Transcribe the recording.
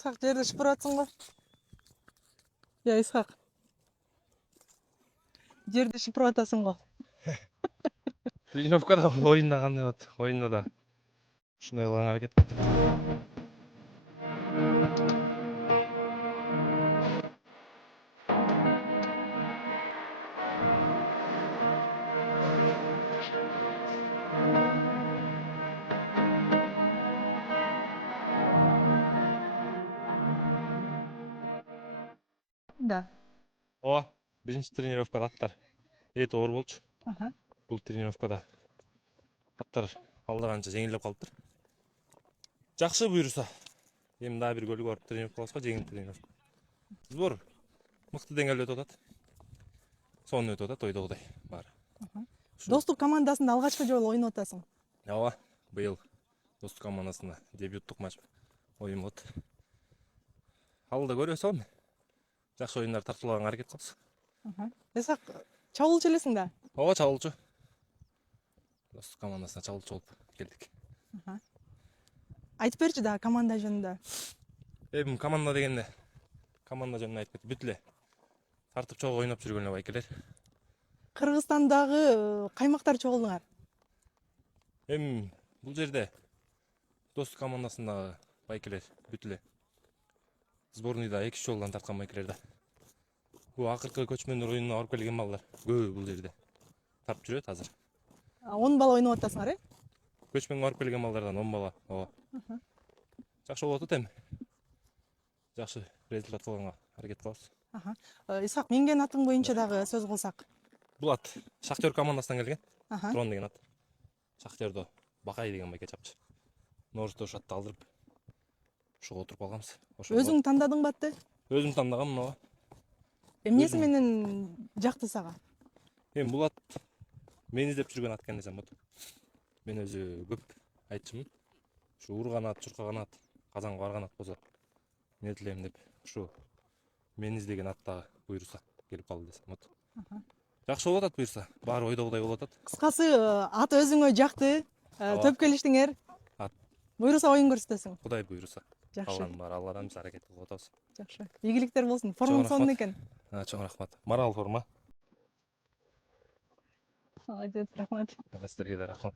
Исхак жерди шыпырып атсың го. Я Исхак. Жерди шыпырып атасың го. Тренировкада ойында кандай болот? Ойында да ушундай кылган аракет. Да. Ооба, биринчи тренировкада аттар эт оор болчу. Аха. Бул тренировкада аттар алда канча жеңилдеп калыптыр. Жакшы буюрса. Эми дагы бир көлгө барып тренировка кылабызга, жеңил тренировка. Сбор мыкты деңгээлде өтүп атат. Сонун өтүп атат ойдогудай баары. Достук командасында алгачкы жолу ойноп атасың. Ооба, быйыл достук командасында дебюттук матч оюн болот. Алда көрөбүз эми. Жакшы оюндар тартуулганга аракет кылабыз. Исхак, чабуулчу элесиң да? Ооба, чабуулчу. Достук командасына чабуулчу болуп келдик. Айтып берчи да команда жөнүндө. Эми команда дегенде команда жөнүндө айтып бүт эле тартып чогуу ойноп жүргөн эле байкелер. Кыргызстандагы каймактар чогулдуңар? Эми бул жерде достук командасындагы байкелер бүт эле сборныйда 2 жолдан тарткан байкелер да. Бул акыркы көчмөндөр оюнуна барып келген балдар көбү бул жерде тартып жүрөт азыр. 10 бала ойноп атасыңар, Көчмөнгө барып келген балдардан 10 бала. Ооба. Жакшы болуп атат эми. Жакшы результат кылганга аракет кылабыз. Исхак, менген атың боюнча дагы сөз кылсак. Бул ат Шахтер командасынан келген. Аха. Трон деген ат. Шахтердо Бакай деген байке чапчы. Норусто шатты алдырып ушуга отуруп алганбыз. Өзүң тандадыңбы атты? Өзүм тандагам мына. Эмнеси менен жакты сага? Эми бул ат мени издеп жүргөн ат экен десем болот. Мен өзү көп айтчумун. Ушу урган ат, чуркаган ат, казанга барган ат болсо эмне тилейм деп ушу мени издеген ат дагы буйруса келип калды десем болот. Жакшы болуп атат буйруса, баары ойдогудай болуп атат. Кыскасы, ат өзүңө жакты, төп келиштиңер. Буйруса оюн көрсөтөсүң. Кудай буйруса. Жакшы. Калган баары Алладан биз аракет кылып атабыз. Жакшы. Ийгиликтер болсун. Формаң сонун экен. Чоң рахмат. Марал форма. Рахмат. Силерге да рахмат.